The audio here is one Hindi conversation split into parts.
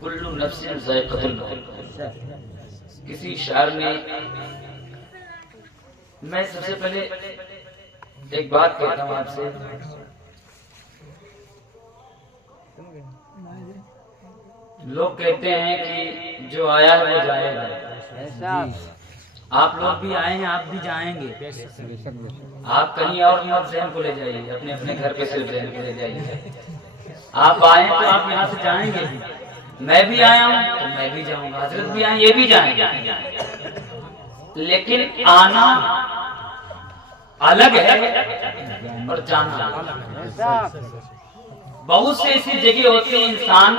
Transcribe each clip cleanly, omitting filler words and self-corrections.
कुल्लू नफ्सिन ज़ाइक़तुल मौत। किसी शायर में, मैं सबसे पहले एक बात कहता हूँ आपसे, लोग कहते हैं कि जो आया है वो जाएगा। आप लोग भी आए हैं, आप भी जाएंगे। आप कहीं और मत ज़हन को ले जाइए, अपने अपने घर पे सिर्फ ज़हन को ले जाइए। आप आए तो आप यहाँ से जाएंगे। मैं भी आया हूँ तो मैं भी जाऊंगा, हजरत भी आए ये भी जाएंगे। लेकिन आना अलग है और जाना अलग है। बहुत से ऐसी जगह होती है, इंसान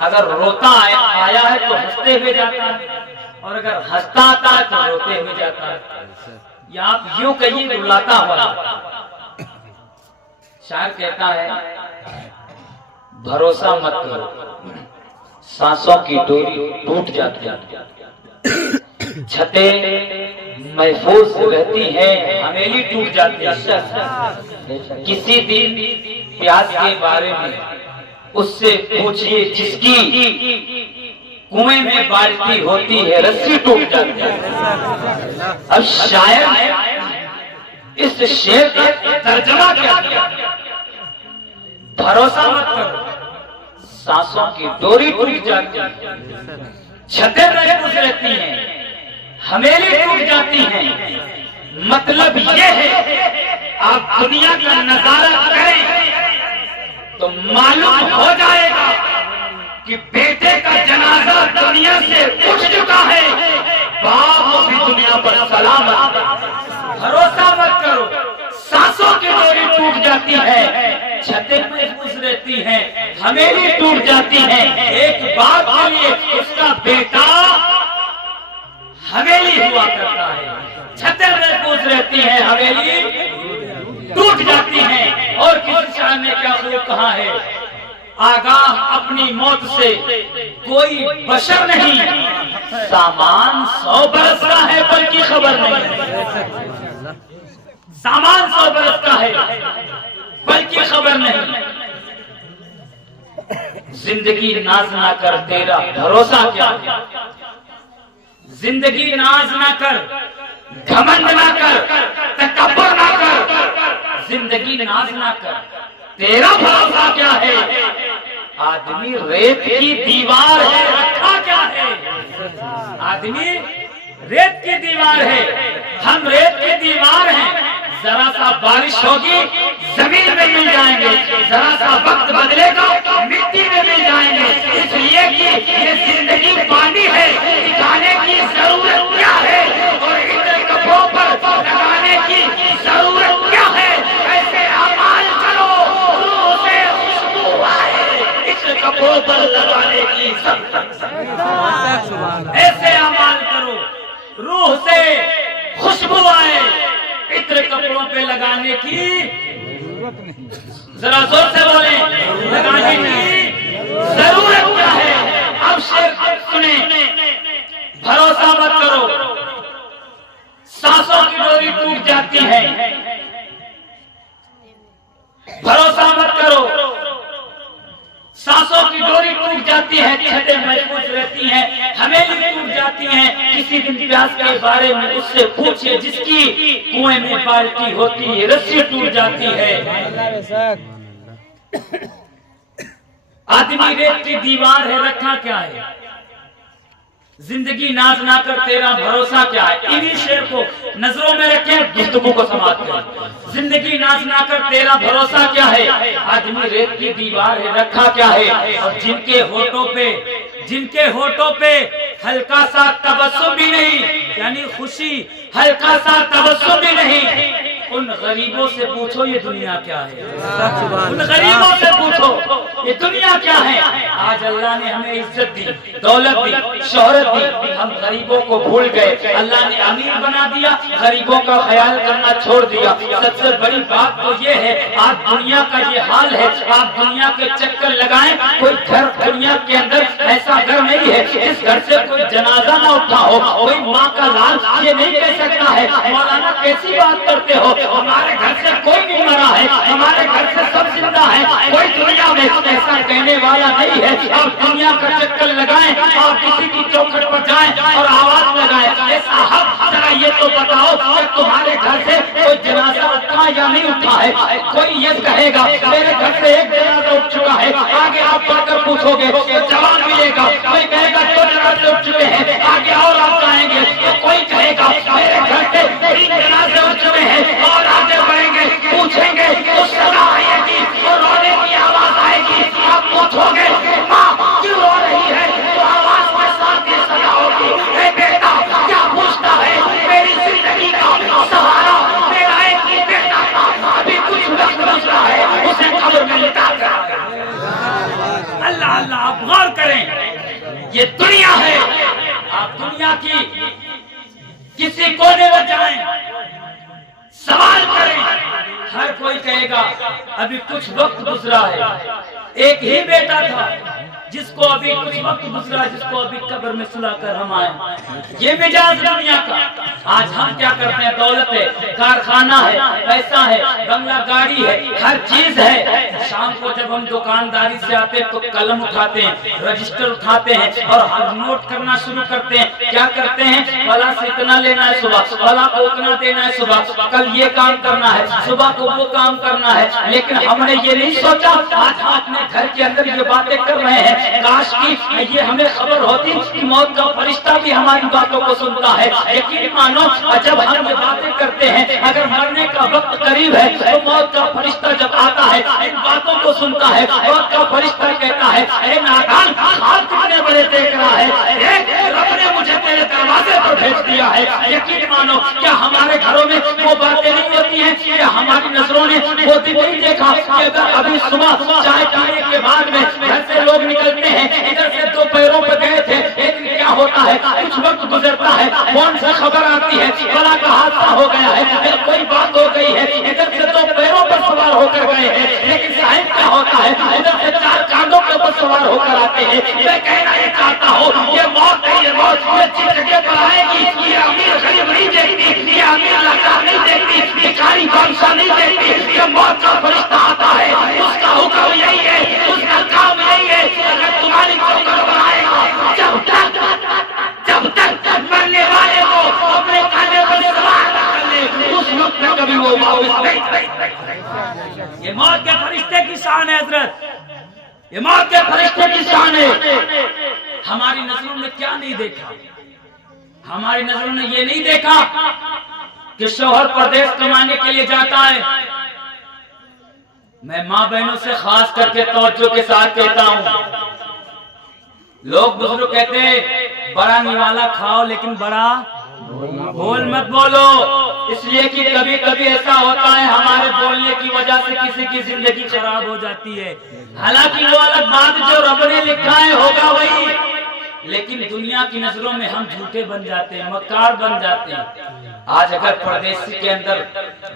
अगर रोता आया है तो हंसते हुए जाता है, और अगर हंसता आता है तो रोते हुए जाता है, या आप यूं कहिए रुलाता हुआ। शायर कहता है, भरोसा मत करो, सांसों की डोरी टूट जाती है, छतें महफूज रहती हैं, हवेली टूट जाती है। किसी दिन प्यास के बारे में उससे पूछिए जिसकी कुएं में बाल्टी होती है, रस्सी टूट जाती है। अब शायर ने इस शेर का तर्जमा क्या किया? भरोसा मत करो, सांसों की डोरी टूट जाती है, छतें महफूज रहती हैं, हवेली टूट जाती हैं। मतलब ये है, आप दुनिया का नजारा करें तो मालूम हो जाएगा कि बेटे का जनाजा दुनिया से उठ चुका है, बाप भी दुनिया पर सलामत। भरोसा मत करो, सांसों की डोरी टूट जाती है, छतें महफूज रहती हैं, हवेली टूट जाती है। एक बाप के लिए उसका बेटा हवेली हुआ करता है, छतें महफूज रहती हैं, हवेली टूट जाती हैं। और किसी शायर ने क्या खूब कहा है, आगाह अपनी मौत से कोई बशर नहीं, सामान 100 बरस का है बल्कि खबर नहीं। सामान 100 बरस का है बल्कि खबर नहीं। जिंदगी नाज ना कर, तेरा भरोसा क्या? जिंदगी नाज ना कर, घमंड ना कर, तकब्बुर ना कर, जिंदगी नाज ना कर, तेरा भरोसा क्या है? आदमी रेत की दीवार है, रखा क्या है? आदमी रेत की दीवार है, हम रेत की दीवार हैं। जरा सा बारिश होगी जमीन में मिल जाएंगे, जरा सा वक्त बदलेगा मिट्टी में मिल जाएंगे। इसलिए कि ये जिंदगी पानी है, दिखाने की जरूरत क्या है, और इतने कपड़ों पर लगाने की जरूरत क्या है? ऐसे अमाल करो रूह से खुशबू आए, इतने कपड़ों पर लगाने की ऐसे अमाल करो रूह से खुशबू आए, इत्र कपड़ों पे लगाने की जरूरत नहीं। जरा जोर से बोले, लगाने की जरूरत क्या है? अब शेर सुने, भरोसा मत करो, सांसों की डोरी टूट जाती है। भरोसा मत करो, सांसों की डोरी टूट जाती है, छतें महफूज रहती हैं, हवेली टूट जाती हैं। किसी दिन प्यास के बारे में उससे पूछिए जिसकी कुएं में बाल्टी होती है, रस्सी टूट जाती है। आदमी रेत की दीवार है, रखा क्या है? जिंदगी नाज ना कर, तेरा भरोसा क्या है? इन्हीं शेर को नजरों में रखें, गुफ्तगू को समाप्त करें। जिंदगी नाज ना कर, तेरा भरोसा क्या है? आदमी रेत की दीवार है, रखा क्या है? और जिनके होठों पे हल्का सा तबस्सुम भी नहीं, यानी खुशी, हल्का सा तबस्सुम भी नहीं, उन गरीबों से पूछो ये दुनिया क्या है। उन गरीबों से पूछो ये दुनिया क्या है। आज अल्लाह ने हमें इज्जत दी, दौलत दी, शोहरत दी, हम गरीबों को भूल गए। अल्लाह ने अमीर बना दिया, गरीबों का ख्याल करना छोड़ दिया। सबसे बड़ी बात तो ये है, आज दुनिया का ये हाल है, आप दुनिया के चक्कर लगाएं, कोई घर दुनिया के अंदर ऐसा घर नहीं है जिस घर से कोई जनाजा ना उठा हो, कोई माँ का लाल ये नहीं कह सकता है मौलाना कैसी बात करते हो, हमारे घर से कोई नहीं मरा है, हमारे घर से सब जिंदा है, कोई दुनिया में ऐसा कहने वाला नहीं है। आप दुनिया का चक्कर लगाएं और किसी की चौखट पर जाएं और आवाज लगाएं, साहब जरा ये तो बताओ कि तुम्हारे घर से कोई जनाजा उठा या नहीं उठा है। कोई ये कहेगा मेरे घर से एक जनाजा उठ चुका है, आगे आप बढ़कर पूछोगे तो जवाब मिलेगा। कोई कहेगा दो जनाजे उठ चुके हैं, आगे और आप जाएंगे तो कोई कहेगा मेरे घर से 3 जनाजे उठ चुके हैं, और आगे बढ़ेंगे पूछेंगे तो सदा आएगी और रोने की आवाज आएगी। आप पूछोगे माँ क्यों रो रही है, तो आवाज के साथ ये सदा होगी, हे बेटा क्या पूछता है, मेरी जिंदगी का सहारा मेरा एक ही बेटा था, अभी कुछ वक्त गुजरा है, उसे कब्र में लिटा कर। अल्लाह अल्लाह, आप गौर करें, ये दुनिया है। आप दुनिया की किसी कोने में जाएं, सवाल करें, हर कोई कहेगा अभी कुछ वक्त गुजरा है, एक ही बेटा था जिसको अभी कुछ वक्त गुजरा, जिसको अभी कब्र में सुलाकर हम आए। ये मिजाज दुनिया का। आज हम क्या करते हैं, दौलत है, कारखाना है, पैसा है, बंगला गाड़ी है, हर चीज है। शाम को जब हम दुकानदारी से आते हैं तो कलम उठाते हैं, रजिस्टर उठाते हैं और हम नोट करना शुरू करते हैं। क्या करते हैं, फला से इतना लेना है सुबह, फला को उतना देना है सुबह, कल ये काम करना है, सुबह को वो काम करना है। लेकिन हमने ये नहीं सोचा, आज हम अपने घर के अंदर ये बातें कर रहे हैं, काश की ये हमें खबर होती कि मौत का फरिश्ता भी हमारी बातों को सुनता है। यकीन मानो जब हम ये बातें करते हैं, अगर मरने का वक्त करीब है तो मौत का फरिश्ता जब आता है इन बातों को सुनता है। मौत का फरिश्ता कहता है ए नादान, हाल कितने बड़े देख रहा है, रब ने मुझे तेरे दरवाजे पर भेज दिया है। यकीन मानो क्या हमारे घरों में वो बातें नहीं होती हैं, क्या हमारी नजरों ने वो दिन नहीं देखा कि अगर अभी सुबह चाय पीने के बाद में घर से लोग निकलते हैं, इधर से 2 पैरों पर गए थे, लेकिन क्या होता है कुछ वक्त गुजरता है, फोन से खबर आती है बड़ा का हादसा हो गया है, कोई बात हो गई है, इधर से 2 पैरों पर सवार होकर गए हैं, लेकिन साहिब क्या होता है इधर से 4 कांधों के ऊपर सवार होकर आते हैं। मैं कहना ये चाहता हूँ ये मौत है, ये मौत जिस जगह पर आएगी, ये अमीर गरीब नहीं देखती, ये अमीर लाचार नहीं देखती, भिखारी बादशाह नहीं देखती, ये मौत का फरिश्ता आता है, उसका हुक्म यही है, उसका काम यही है, अगर तुम्हारी चौखट पर आएगा, जब तक मरने वाले को अपने खाने पर सवार न कर ले, उस वक्त में कभी वो वापस नहीं। ये मौत के फरिश्ते की शान है हजरत, ये मौत के फरिश्ते की शान है। हमारी नजरों ने क्या नहीं देखा, हमारी नजरों ने ये नहीं देखा कि शौहर परदेश कमाने के लिए जाता है। मैं माँ बहनों से खास करके तवज्जो के साथ कहता हूँ, लोग बुजुर्ग कहते हैं बड़ा निवाला खाओ लेकिन बड़ा बोल मत बोलो, इसलिए कि कभी कभी ऐसा होता है हमारे बोलने की वजह से किसी की जिंदगी खराब हो जाती है। हालांकि वो अलग बात जो रब ने लिखा है होगा वही, लेकिन दुनिया की नजरों में हम झूठे बन जाते हैं, मक्कार बन जाते हैं। आज अगर परदेश के अंदर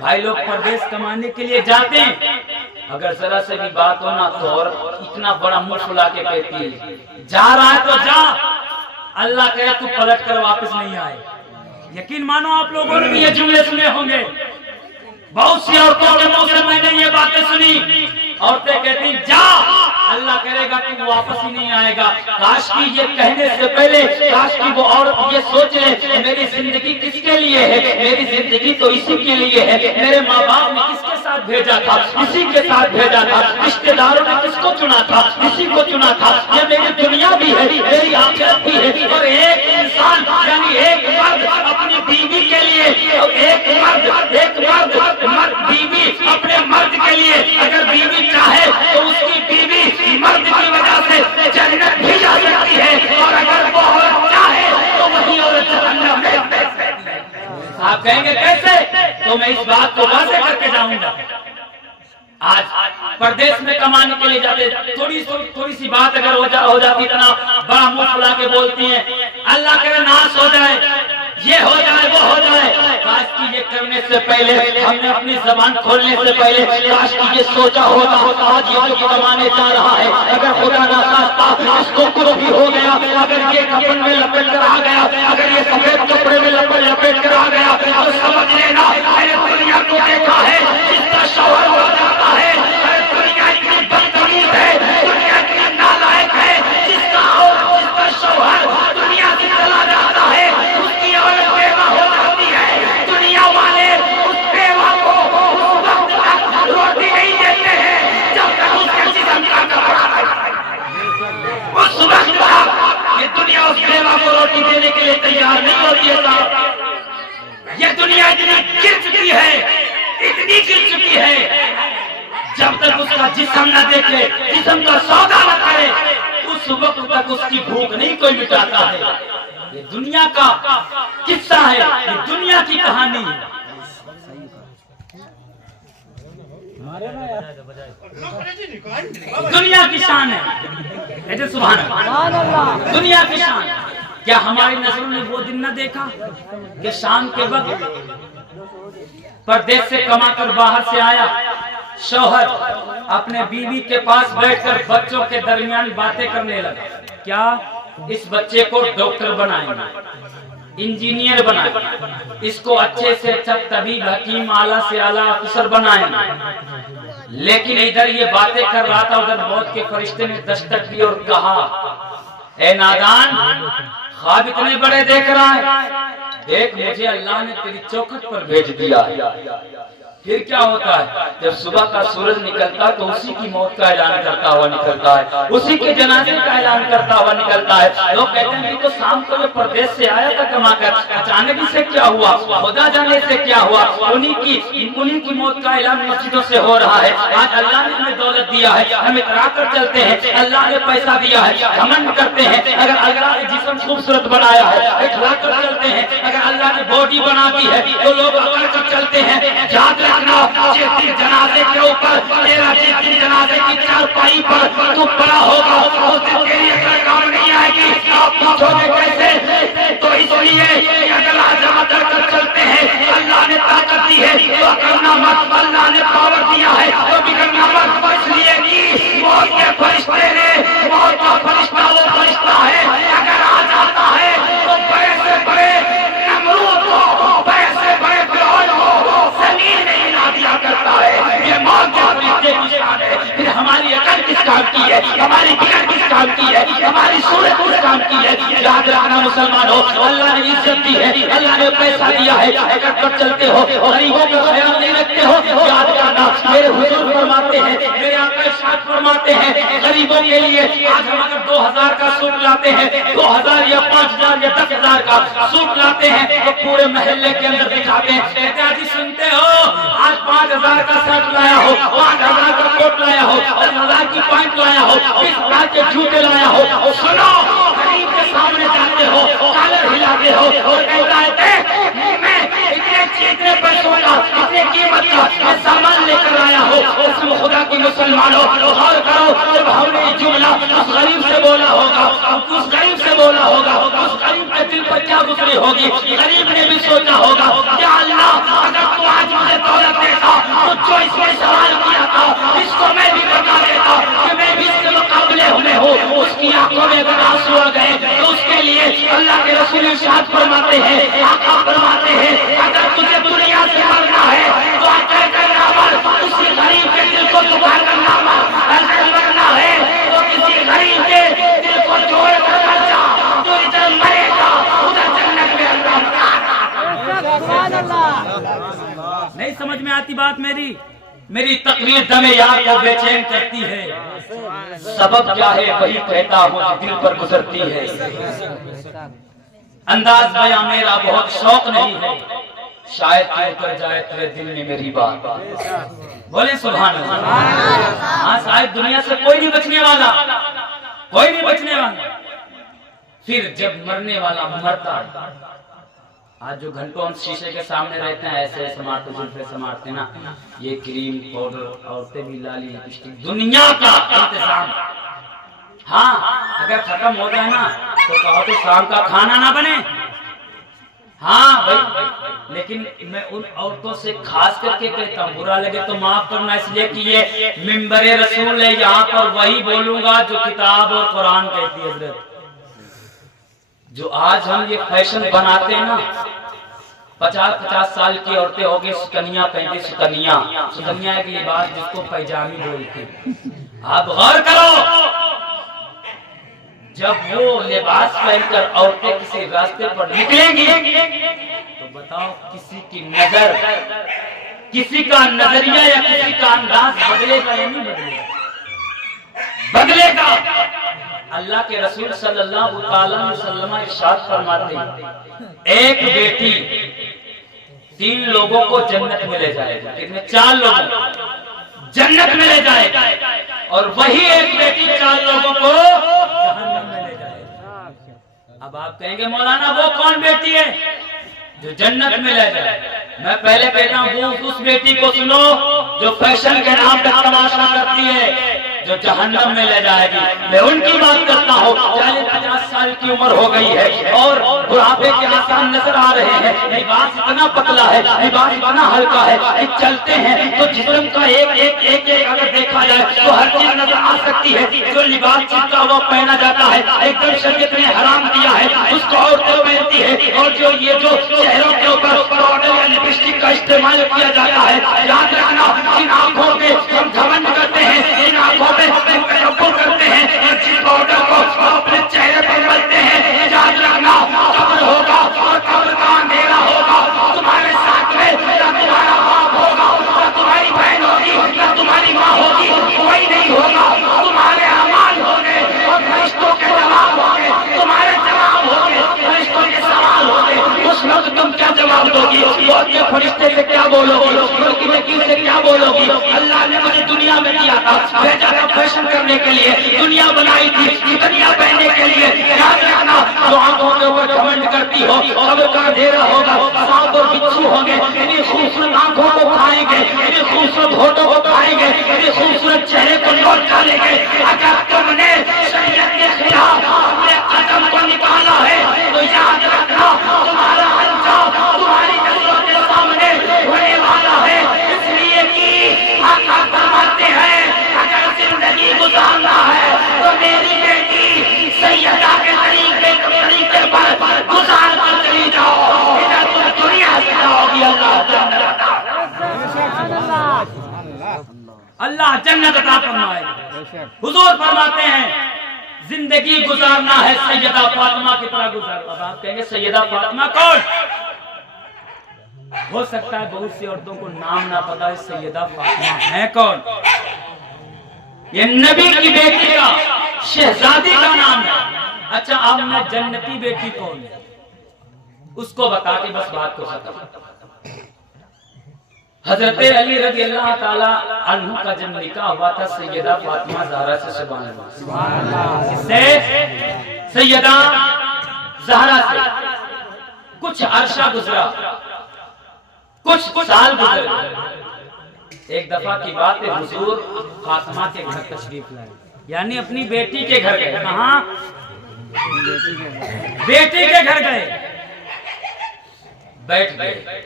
भाई लोग परदेश कमाने के लिए जाते हैं, अगर जरा से भी बात हो ना तो और इतना बड़ा मुंह फुला के कहती है जा रहा है तो जा, अल्लाह कहे तू पलट कर वापस नहीं आए। यकीन मानो आप लोगों ने भी ये जुमले सुने होंगे, बहुत सी औरतों के मुंह से मैंने ये बातें सुनी। औरतें कहती जा, अल्लाह करेगा कि वो वापस ही नहीं आएगा। काश की ये कहने से पहले काश की वो औरत ये सोचे मेरी जिंदगी किसके लिए है, मेरी जिंदगी तो इसी के लिए है। मेरे माँ बाप ने किसके साथ भेजा था, इसी के साथ भेजा था। रिश्तेदारों ने किसको चुना था, इसी को चुना था। ये मेरी दुनिया भी है, मेरी आखिरत भी है। और एक इंसान यानी एक मर्द अपनी बीवी के लिए, और एक मर्द बीवी अपने मर्द के लिए, अगर बीवी चाहे तो उसकी बीवी मर्द की वजह से जन्नत भी जा सकती है, और अगर वो औरत चाहे तो वही औरत जहन्नम में जा सकती है। आप कहेंगे कैसे, तो मैं इस बात को वाज़ेह करके जाऊंगा। आज परदेश में कमाने के लिए जाते, थोड़ी सी बात अगर हो जाती इतना बड़ा मुंह फुला के बोलती हैं, अल्लाह करे नाश हो जाए, ये हो जाए वो हो जाए। काश की ये करने से पहले हमने अपनी जबान खोलने से पहले काश की ये सोचा होगा आज ये जो कमाने जा रहा है अगर खुदा ना खास्ता इसको कुछ भी हो अगर ये कपड़े में लपेट कर आ गया, अगर ये सफेद कपड़े में लपेट कर आ गया तो समझ लेना मैंने दुनिया को देखा है जिसका शौहर हो जाता है। दुनिया इतनी बदतमीज है, दुनिया इतनी नालायक है, जिसका शौहर दुनिया से चला जाता है उसकी औरत बेवा हो जाती है। दुनिया वाले उस बेवा को उस वक्त तक रोटी नहीं देते हैं जब तक उसके जिस्म का कपड़ा नहीं। उस वक्त तक ये दुनिया उस बेवा को रोटी देने के लिए तैयार नहीं होती है। ये दुनिया इतनी गिर चुकी है, इतनी गिर चुकी है, जब तक उसका जिस्म न देखे, जिस्म का सौदा न करे, उस वक्त तक उसकी भूख नहीं कोई मिटाता है। ये दुनिया का किस्सा है, ये दुनिया की कहानी है। दुनिया की शान है, सुभान अल्लाह, दुनिया की शान। क्या हमारी नजरों ने वो दिन न देखा कि शाम के वक्त परदेश से कमाकर बाहर से आया शौहर अपने बीवी के पास बैठकर बच्चों के दरमियान बातें करने लगा। क्या इस बच्चे को डॉक्टर बनाएंगे, इंजीनियर बनाएंगे, इसको अच्छे से अच्छा तबीब, हकीम, आला से आला अफसर बनाएंगे। लेकिन इधर ये बातें कर रहा था, उधर मौत के फरिश्ते ने दस्तक दी और कहा, ए नादान, ख्वाब इतने बड़े देख रहा है, देख मुझे अल्लाह ने तेरी चौखट पर भेज दिया। फिर क्या होता है, जब सुबह का सूरज निकलता है तो उसी की मौत का ऐलान करता हुआ निकलता है, उसी के जनाजे का ऐलान करता हुआ निकलता है। लोग कहते हैं तो शाम को जो परदेश से आया था कमाकर, अचानक इसे क्या हुआ, खुदा जाने से क्या हुआ। उन्हीं की मौत का ऐलान मस्जिदों से हो रहा है। आज अल्लाह ने हमें दौलत दिया है, हम इतरा कर चलते हैं, अल्लाह ने पैसा दिया है, घमंड करते हैं। अगर अल्लाह ने जिस्म खूबसूरत बनाया है, इतरा कर चलते हैं। अगर अल्लाह ने बॉडी बना दी है तो लोग अकड़ कर चलते हैं। याद जिस जनाजे के ऊपर तेरा, जिस जनाजे की चारपाई पर तू पड़ा होगा उस दिन तेरी अकल काम नहीं आएगी। आप पूछोगे कैसे, तो इसलिए अगर आज हम अकड़ कर चलते हैं, अल्लाह ने ताकत दी है तो अकड़ना मत, अल्लाह ने पावर दिया है तो बिगड़ना मत। इसलिए कि मौत के फरिश्ते ने, मौत का फरिश्ता वो फरिश्ता है, अगर आ जाता है तो बड़े से बड़े नमरूद को, बड़े से बड़े फिरौन को जमीन नहीं हिला दिया करता है। ये मौत के फरिश्ते की शान है। फिर हमारी अकल किस काम की है, हमारी फिक्र किस काम की है, हमारी सूरत किस काम की है। याद रखना मुसलमानों, अल्लाह ने इज्जत दी है, अल्लाह ने पैसा दिया है, अगर कर चलते हो गरीबों का ख्याल नहीं रखते हो। याद रखना मेरे हुजूर फरमाते हैं, मेरे आका इरशाद फरमाते हैं, गरीबों के लिए आज हम अगर 2000 का सूट लाते हैं, 2000 या 5000 या 10,000 का सूट लाते हैं तो पूरे महल्ले के अंदर दिखाते हैं, कहते हैं जी सुनते हो आज 5000 का शर्ट लाया हो, 5000 का कोट लाया हो, 10,000 की पैंट लाया हो, 20,000 के जूते लाया हो। सुनो, गरीब के सामने जाते हो, कॉलर हिलाते हो और कहता है मैं इतने पैसों का, इतने कीमत का मैं सामान लेकर आया हो। उसमें खुदा की मुसलमानों गौर करो, जब हमने जुमला उस गरीब से बोला होगा, उस गरीब से बोला होगा, उस गरीब के दिल पर क्या गुजरी होगी। गरीब ने भी सोचा होगा, क्या अल्लाह अगर तू आज मुझे दौलत देता तो जो इसमें सवाल किया था इसको मैं भी बता देता कि मैं भी इसके मुकाबले में हूँ। उसकी आंखों में अगर आंसू आ गए तो उसके लिए अल्लाह के रसूल इरशाद फरमाते हैं, आका फरमाते हैं, अगर तुझे दुनिया से मरना है तो आकर करना मर, उसी गरीब के दिल को दुखा करना मर। अगर मरना है तो किसी गरीब के दिल को जोड़ कर मर जा, तो इधर मरेगा उधर जन्नत में अल्लाह। नहीं समझ में आती बात मेरी तकरीर दमे यार को बेचैन करती है। सबब क्या है वही कहता हूँ जो दिल पर गुजरती है। अंदाज बयां मेरा बहुत शौक नहीं है, शायद कि उतर जाए तेरे दिल में मेरी बात। बोले सुभान अल्लाह। हाँ शायद दुनिया से कोई नहीं बचने वाला, कोई नहीं बचने वाला। फिर जब मरने वाला मरता है, आज जो घंटों हम शीशे के सामने रहते हैं ऐसे समारते जुल्फे समारते ना, ये क्रीम पाउडर औरतें भी लाली लिपस्टिक, दुनिया का इंतजाम। हाँ अगर खत्म हो जाए ना तो कहो तो शाम का खाना ना बने। हाँ भाई, लेकिन मैं उन औरतों से खास करके कहता हूँ, बुरा लगे तो माफ करना, इसलिए कि ये मिंबरे रसूल है, यहाँ पर वही बोलूंगा जो किताब और कुरान कहती है। हजरत जो आज हम ये फैशन बनाते हैं ना, 50-50 साल की औरतें हो गई सुकन्या पहनती, सुकन्या एक लिबास जिसको पैजामी बोलते। आप गौर करो, जब वो लिबास पहनकर औरतें किसी रास्ते पर निकलेंगी तो बताओ किसी की नजर, किसी का नजरिया या किसी का अंदाज बदलेगा या नहीं बदलेगा? बदलेगा। अल्लाह के रसूल सल्लल्लाहु अलैहि वसल्लम इरशाद फरमाते हैं, एक बेटी 3 लोगों को जन्नत में ले जाएगा। कितने? 4 लोगों जन्नत में ले जाएगा, और वही एक बेटी 4 लोगों को जहन्नम में ले जाएगा। अब आप कहेंगे मौलाना वो कौन बेटी है जो जन्नत में ले जाए? मैं पहले कहता हूँ वो उस बेटी को सुनो जो फैशन के नाम पर तमाशा करती है, जो जहन्नम में ले जाएगी। मैं उनकी बात करता हूँ, 40-50 साल की उम्र हो गई है और बुढ़ापे के आसार नजर आ रहे हैं, लिबास इतना पतला है, लिबास इतना हल्का है कि चलते हैं तो जिस्म का एक अगर देखा जाए तो हर चीज नजर आ सकती है। जो लिबास जिसका वो पहना जाता है एकदम शरीयत ने हराम किया है, उसको औरतें पहनती है। और जो ये जो चेहरों के ऊपर पाउडर या लिपस्टिक का इस्तेमाल किया जाता है, याद रखना इन आंखों पे हम घमंड करते हैं, इन आंखों पे तकब्बुर करते हैं, और जिस पाउडर को अपने चेहरे पर मलते हैं, याद रखना कब्र होगा और कब्र का अंधेरा होगा। तुम्हारे साथ में या तुम्हारा बाप होगा या तुम्हारी बहन होगी या तुम्हारी माँ होगी, कोई नहीं होगा। तुम्हारे अमाल होंगे और फरिश्तों के जवाब होंगे, तुम्हारे जवाब होंगे, फरिश्तों के सवाल होंगे। उस वक्त तुम क्या जवाब दोगी? के फरिश्ते से क्या बोलोगी? वकील से क्या बोलोगी? अल्लाह ने मुझे दुनिया में दिया था, भेजा था फैशन करने के लिए, दुनिया बनाई थी दुनिया पहनने के लिए। याद रखना जो आंखों के ऊपर घमंड करती हो, कब्र का अंधेरा होगा, सांप और बिच्छू होंगे, इन्हीं खूबसूरत आंखों को खाएंगे, इन्हीं खूबसूरत होठों को खाएंगे, इन्हीं खूबसूरत चेहरे को लौट डालेंगे। अगर तुमने शरीयत के खिलाफ अपने कदम को निकाला है तो याद रखना तुम्हारा अंजाम तुम्हारी नजरों के सामने होने वाला है। इसलिए कि आका फरमाते हैं अगर जिंदगी गुजारना है तो मेरी बेटी सैयदा के तरीके पर गुजार कर चली जाओ, इधर तुम दुनिया से जाओगी। अल्लाह जन्नत अता फरमाएगा। हुजूर फरमाते हैं जिंदगी गुजारना है सैयदा फातिमा की तरह गुजारो। अब आप कहेंगे सैयदा फातिमा कौन? हो सकता है बहुत सी औरतों को नाम ना पता है, सैयदा फातिमा है कौन? ये नबी की बेटी का, शहजादी का नाम है। अच्छा अब मैं जन्नती बेटी कौन है उसको बता के बस बात को खत्म। हजरत अली रज़ी अल्लाह ताला अन्हु का जब निकाह हुआ था सैयदा फातिमा ज़हरा से, सुभान अल्लाह, इससे सैयदा ज़हरा से कुछ अरसा गुजरा, कुछ साल गुजरे। एक दफा की बात है, हुजूर फातिमा के घर तशरीफ लाए, यानी अपनी बेटी के घर गए। कहाँ? बेटी के घर गए, बैठ गए।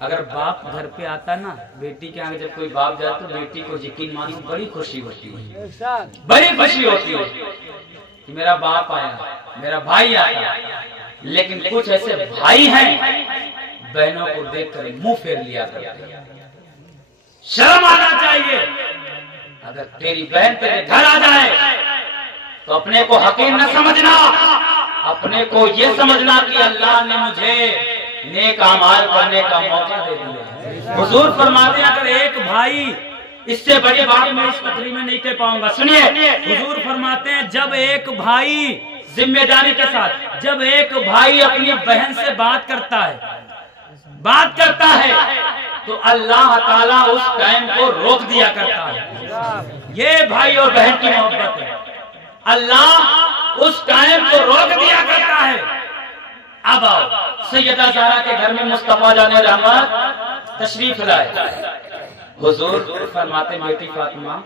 अगर बाप घर पे आता ना, बेटी के आगे जब कोई बाप जाए तो बेटी को यकीन मानो बड़ी खुशी होती है, बड़ी खुशी होती है कि मेरा बाप आया, मेरा भाई आया। लेकिन कुछ ऐसे भाई हैं बहनों को देखकर मुंह फेर लिया करते हैं। शर्म आना चाहिए। अगर तेरी बहन तेरे घर आ जाए तो अपने को हकीम न समझना, अपने को ये समझना कि अल्लाह ने मुझे नेक अमाल करने का मौका दे दिया। हुजूर फरमाते हैं अगर एक भाई, इससे बड़ी बात मैं इस तकरीर में नहीं कह पाऊंगा, सुनिए। हुजूर फरमाते हैं जब एक भाई जिम्मेदारी के साथ, जब एक भाई अपनी बहन से बात करता है तो अल्लाह ताला उस टाइम को रोक दिया करता है। ये भाई और बहन की मोहब्बत है, अल्लाह उस टाइम को रोक दिया करता है। अब आओ सैयदा ज़हरा के घर में मुस्तफा जाने रहमत तशरीफ लाए। हुजूर फरमाते बेटी फातिमा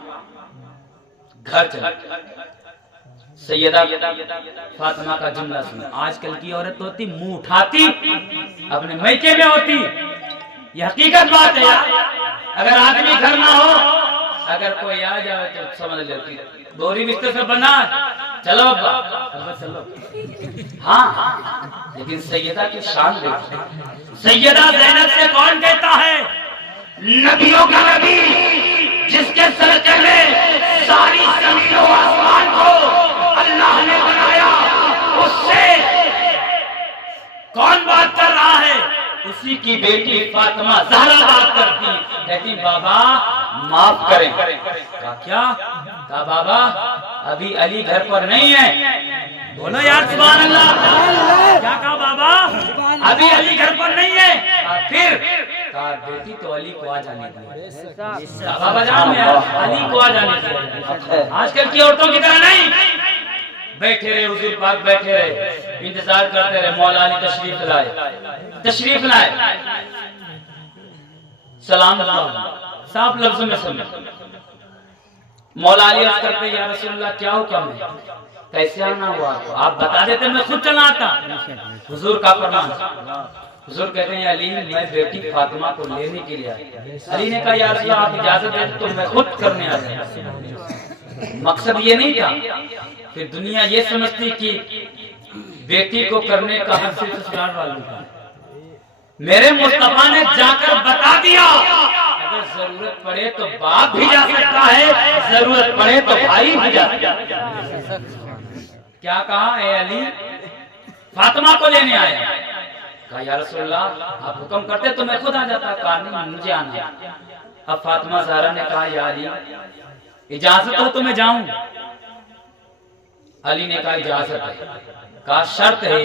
घर चल। सैयदा फातिमा का जुमला सुनो। आजकल की औरत होती मुंह उठाती अपने मैके में होती, ये हकीकत बात है यार। अगर आदमी घर ना हो, अगर कोई आ जाए तो समझ लेती बोरी बिस्तर से बना चलो अब्बा चलो। हाँ लेकिन सैयदा की शान देखो। सैयदा ज़ैनब से कौन कहता है नबियों का नबी, जिसके सदक़े में सारी ज़मीन और आसमान को अल्लाह ने बनाया, उससे कौन बात कर रहा है? उसी की बेटी फातिमा ज़हरा बात करती, कहती बाबा माफ करें। क्या कहा बाबा? अभी अली घर पर नहीं है। बोलो यार सुभान अल्लाह। क्या कहा बाबा? अभी अली घर पर नहीं है। फिर कहा बेटी तो अली को आ जाने दो। बाबा जान अली को आ जाने दो। आजकल की औरतों की तरह नहीं। बैठे रहे हुजूर पाक, बैठे रहे, इंतजार करते रहे। मौला अली तशरीफ लाए, सलाम साफ लफ्जों में सुन। मौला अली अर्ज करते या रसूलल्लाह क्या हुक्म है, कैसे आना हुआ? आप बता देते मैं खुद चला आता। हुजूर का फरमान। हुजूर कहते हैं अली मैं बेटी फातिमा को लेने के लिए आया। अली ने कहा या रसूलल्लाह आप इजाजत दें तो मैं खुद करने आ गया। मकसद ये नहीं था। फिर दुनिया ये समझती कि बेटी को करने का हक सिर्फ ससुराल वालों का। मेरे मुस्तफा ने जाकर बता दिया अगर जरूरत पड़े तो बाप भी जा सकता है, जरूरत पड़े तो भाई भी जा सकता है। क्या कहा ए अली फातिमा को लेने आया। कहा या रसूलल्लाह आप हुक्म करते तो मैं खुद आ जाता। कहा नहीं मुझे आना। अब फातिमा ज़हरा ने कहा या अली इजाजत हो तो मैं जाऊं। अली ने कहा इजाजत है। कहा शर्त है।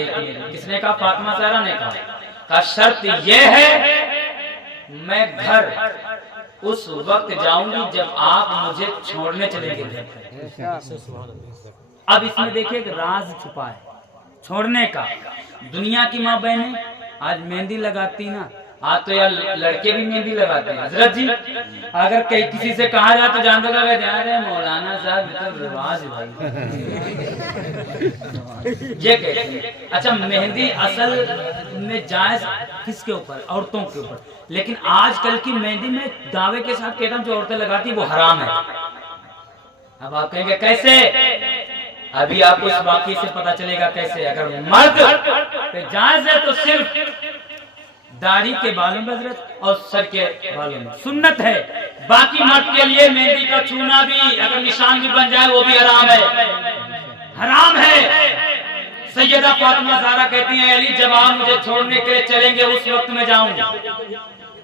किसने कहा? फातिमा ज़हरा ने कहा शर्त यह है मैं घर उस वक्त जाऊंगी जब आप मुझे छोड़ने चलेंगे। अब इसमें देखिए एक राज छुपा है छोड़ने का। दुनिया की माँ बहनें आज मेहंदी लगाती ना, आज तो यार लड़के भी मेहंदी लगाते हैं। हजरत जी अगर कहीं किसी से कहा जाए तो जान दो ध्यान रहे मौलाना साहब तो रिवाज ये कहते। अच्छा मेहंदी असल में जायज किसके ऊपर? औरतों के ऊपर। लेकिन आजकल की मेहंदी में दावे के साथ कहता हूँ जो औरतें लगाती वो हराम है। अब आप कहेंगे कैसे? अभी आपको इस वाकई से पता चलेगा कैसे। अगर मर्द पे जायज है तो सिर्फ दाढ़ी के बालों में हजरत और सर के बालों में सुन्नत है। बाकी मर्द के लिए मेहंदी का छूना भी अगर निशान भी बन जाए वो भी हराम है, हराम है। सैयदा फातिमा ज़हरा कहती हैं अली जब आप मुझे छोड़ने के लिए चलेंगे उस वक्त मैं जाऊंगी।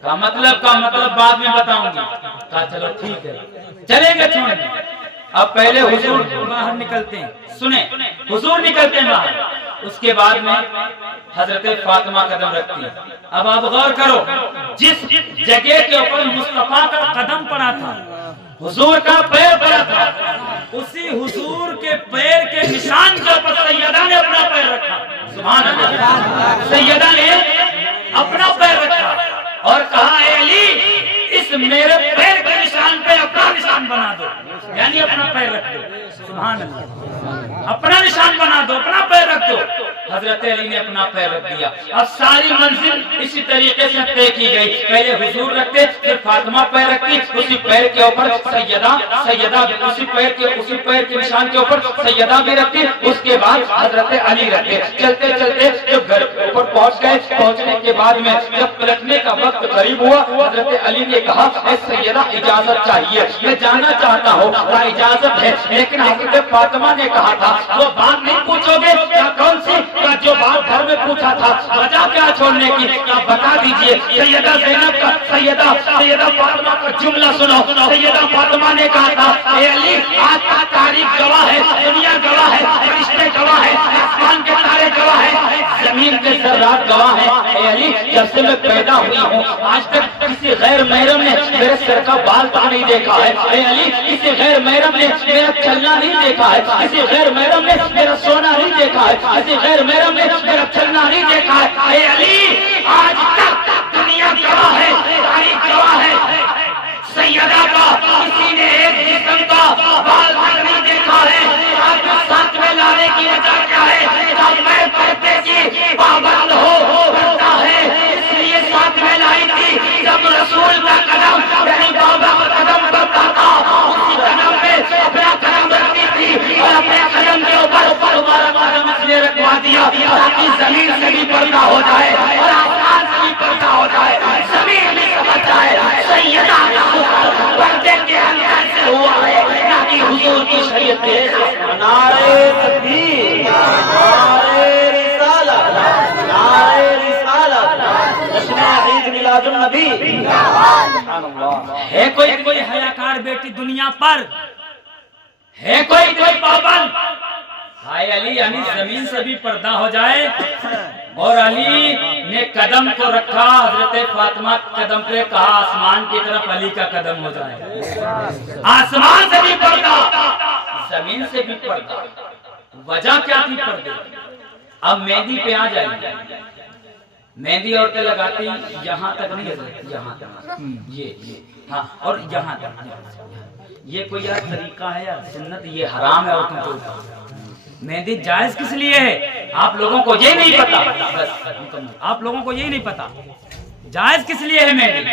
का मतलब बाद में बताऊंगी। कहा चलो ठीक है चलेंगे छोड़ने। अब पहले हुजूर बाहर निकलते हैं, सुने हुजूर निकलते हैं बाहर। उसके बाद में हजरत फातिमा कदम रखती है। अब आप गौर करो जिस जगह के ऊपर मुस्तफा का कदम पड़ा था, हुजूर का पैर पड़ा था, उसी हुजूर के पैर के निशान के ऊपर सैयदा ने अपना पैर रखा। सुभान अल्लाह। सैयदा ने अपना पैर रखा और कहा ए अली इस मेरे पैर के निशान पे अपना निशान बना दो, यानी अपना पैर रख दो। सुभान अल्लाह। अपना निशान बना दो, अपना पैर रख दो। हजरत अली ने अपना पैर रख दिया। अब सारी मंजिल इसी तरीके से तय की गई। पहले हुजूर रखते, फिर फातिमा पैर रखती, उसी पैर के ऊपर सैयदा उसी पैर के निशान के ऊपर सैयदा भी रखती। उसके बाद हजरत अली रखते। चलते चलते जब घर के ऊपर पहुंच गए, पहुंचने के बाद में जब पलटने का वक्त करीब हुआ, हजरत अली ने कहा सैयदा इजाजत चाहिए, मैं जाना चाहता हूँ। इजाजत है, लेकिन हजरत फातिमा ने कहा था वो बात नहीं पूछोगे क्या? कौन सी? जो बात घर में पूछा था वजह क्या छोड़ने की, क्या बता दीजिए। सैयदा ज़ैनब का सैयदा फातिमा का जुमला सुनो। सैयदा फातिमा ने कहा था ए अली आज का तारीख गवाह है, दुनिया गवाह है, फरिश्ते गवाह है, आसमान के तारे गवाह है, जमीन के ज़र्रात गवाह है। ए अली जब से मैं पैदा हुई हूँ आज तक किसी गैर महरम ने मेरे सर का बाल तो नहीं देखा है। ए अली किसी गैर महरम ने मेरा चलना नहीं देखा है, किसी गैर महरम ने मेरा सोना नहीं देखा है, किसी गैर महरम ने मेरा चलना नहीं देखा है। ए अली आज तक दुनिया गवाह है, तारीख गवाह है, सैयदा का किसी ने एक जिस्म का बाल तक नहीं देखा है। आपको साथ में लाने की वजह क्या है? जब मैं पर्दे की पाबंद करता है इसलिए साथ में लाई थी। जब रसूल का कदम यानी बाबा का कदम करता था उसी कदम पे अपना कदम रखती थी और अपने कदम के ऊपर से भी पर्दा हो जाए और आसमान से भी पर्दा हो जाए, जमीन भी समझ जाए सैयदा का पर्दे के अंदर से हुआ है, ना कि हुजूर की शरीयत के। नारे तकबीर, नारे रिसालत, नारे रिसालत, जश्न ईद मिलादुन नबी। है कोई हयाकार बेटी दुनिया पर, है कोई पाबंद? हाय अली, यानी जमीन से भी पर्दा हो जाए। और अली ने कदम को रखा हजरत फातिमा कदम पे, कहा आसमान की तरफ अली का कदम हो जाए। आसमान से भी पर्दा, जमीन से भी पर्दा। वजह क्या थी पर्दे? अब मेहंदी पे आ जाए। मेहंदी औरतें लगाती यहाँ तक नहीं है, यहाँ तक, ये हाँ, और यहाँ तक। ये कोई यार तरीका है यार, सुन्नत ये हराम है औरतों के ऊपर। मेहंदी जायज किस लिए है? आप लोगों को ये नहीं पता, बस आप लोगों को यही नहीं पता जायज किस लिए है मेहंदी,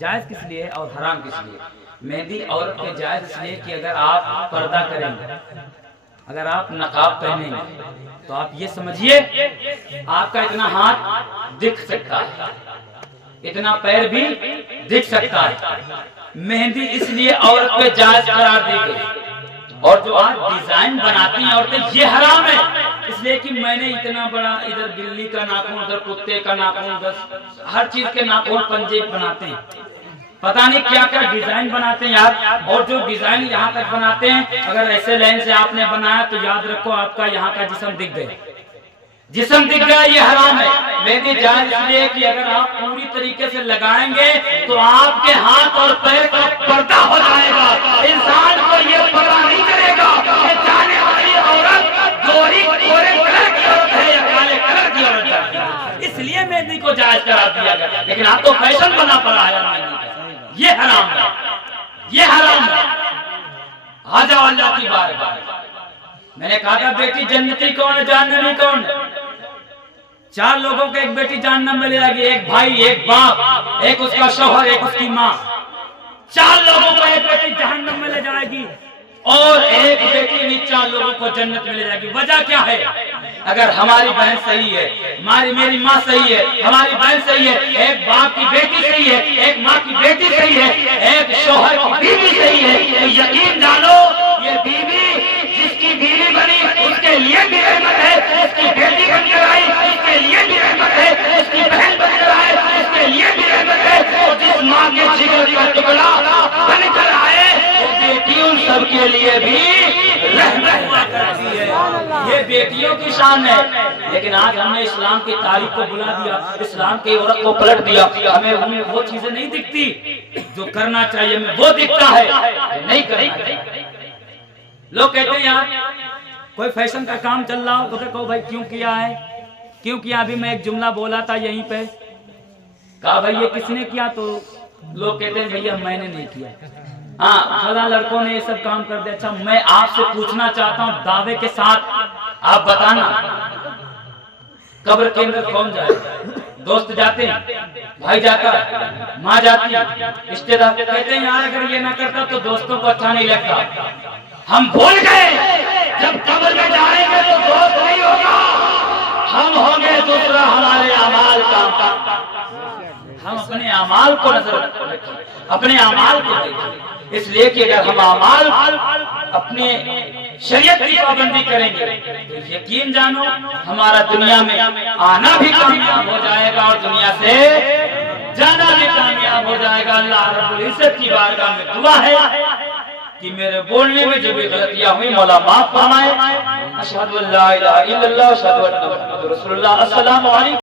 जायज किस लिए है और हराम किस लिए। मेहंदी औरत के जायज इसलिए कि अगर आप पर्दा करेंगे, अगर आप नकाब पहनेंगे तो आप ये समझिए आपका इतना हाथ दिख सकता है, इतना पैर भी दिख सकता है। मेहंदी इसलिए औरत पे जायज करार दी गई। और जो आज डिजाइन बनाती हैं औरतें, ये हराम है, इसलिए कि मैंने इतना बड़ा, इधर बिल्ली का नाखून, उधर कुत्ते का नाखून, उधर हर चीज के नाखून पंजे बनाते हैं, पता नहीं क्या क्या डिजाइन बनाते हैं यार। और जो डिजाइन यहाँ तक बनाते हैं, अगर ऐसे लाइन से आपने बनाया तो याद रखो आपका यहाँ का जिस्म दिख गया, जिस्म दिख गया, ये हराम है। मेहंदी जायज इसलिए कि अगर आप पूरी तरीके से लगाएंगे तो आपके हाथ और पैर का पर्दा हो जाएगा। इंसान को ये पता नहीं चलेगा कि जाने वाली औरत गोरी गोरे कलर की औरत है या काले कलर की औरत है, इसलिए मेहंदी को जायज करार दिया गया। लेकिन आप तो फैशन बना पड़ा है मेहंदी, ये हराम है, ये हराम है। आ जाओ अल्लाह की बारगाह। मैंने कहा था बेटी जन्नती कौन है, जहन्नमी कौन है? 4 लोगों को एक बेटी जहन्नम में ले जाएगी, एक भाई, एक बाप, एक उसका शौहर, एक उसकी माँ। 4 लोगों को एक बेटी जहन्नम में ले जाएगी और एक बेटी भी 4 लोगों को जन्नत में ले जाएगी। वजह क्या है? अगर हमारी बहन सही है, मेरी माँ सही है, हमारी बहन सही है, एक बाप की बेटी सही है, एक माँ की बेटी सही है, एक शौहर की बीवी सही है, तो यकीन जानो ये बीवी जिसकी बीवी बनी उसके लिए भी रहमत है, उसकी बेटी बनकर आई उसके लिए भी रहमत है, उसकी बहन बनकर आए उसके लिए भी रहमत है, और जिस माँ के जिगर का टुकड़ा बनकर आए वो बेटी उन सबके लिए भी रहमत हुआ करती है। ये बेटियों की शान है। लेकिन आज हमने इस्लाम की तारीफ को बुला दिया, इस्लाम की औरत को पलट दिया। हमें वो चीजें नहीं दिखती जो करना चाहिए, हमें वो दिखता है नहीं करेंगे। लोग कहते हैं यार कोई फैशन का काम चल रहा हो तो कहो भाई क्यों किया है, क्यों किया? अभी मैं एक जुमला बोला था यहीं पे, कहा भाई ये किसने किया? तो लोग कहते हैं भैया मैंने नहीं किया, हाँ फला लड़कों ने ये सब काम कर दिया। अच्छा मैं आपसे पूछना चाहता हूँ दावे के साथ, आप बताना कब्र के अंदर कौन जाए? दोस्त जाते हैं, भाई जाता, माँ जाती, रिश्तेदार कहते हैं यार अगर ये ना करता तो दोस्तों को अच्छा नहीं लगता। हम भूल गए जब कब्र में जाएंगे तो दोस्त नहीं होगा, हम होंगे दूसरा हमारे अमाल का। हम अपने अमाल को नजर रखें, अपने अमाल को देखें, इसलिए कि अगर हम अमाल अपने शरीयत की पाबंदी करेंगे तो यकीन जानो हमारा दुनिया में आना भी कामयाब हो जाएगा और दुनिया से जाना भी कामयाब हो जाएगा। अल्लाह रब्बुल इज्जत की बारगाह में दुआ है कि मेरे बोलने में जो भी गलतियां हुई मौला माफ फरमाए। अशहदु अल्ला इलाहा इल्लल्लाह, अशहदु अन्ना मुहम्मदुर रसूलुल्लाह। अस्सलामु अलैकुम।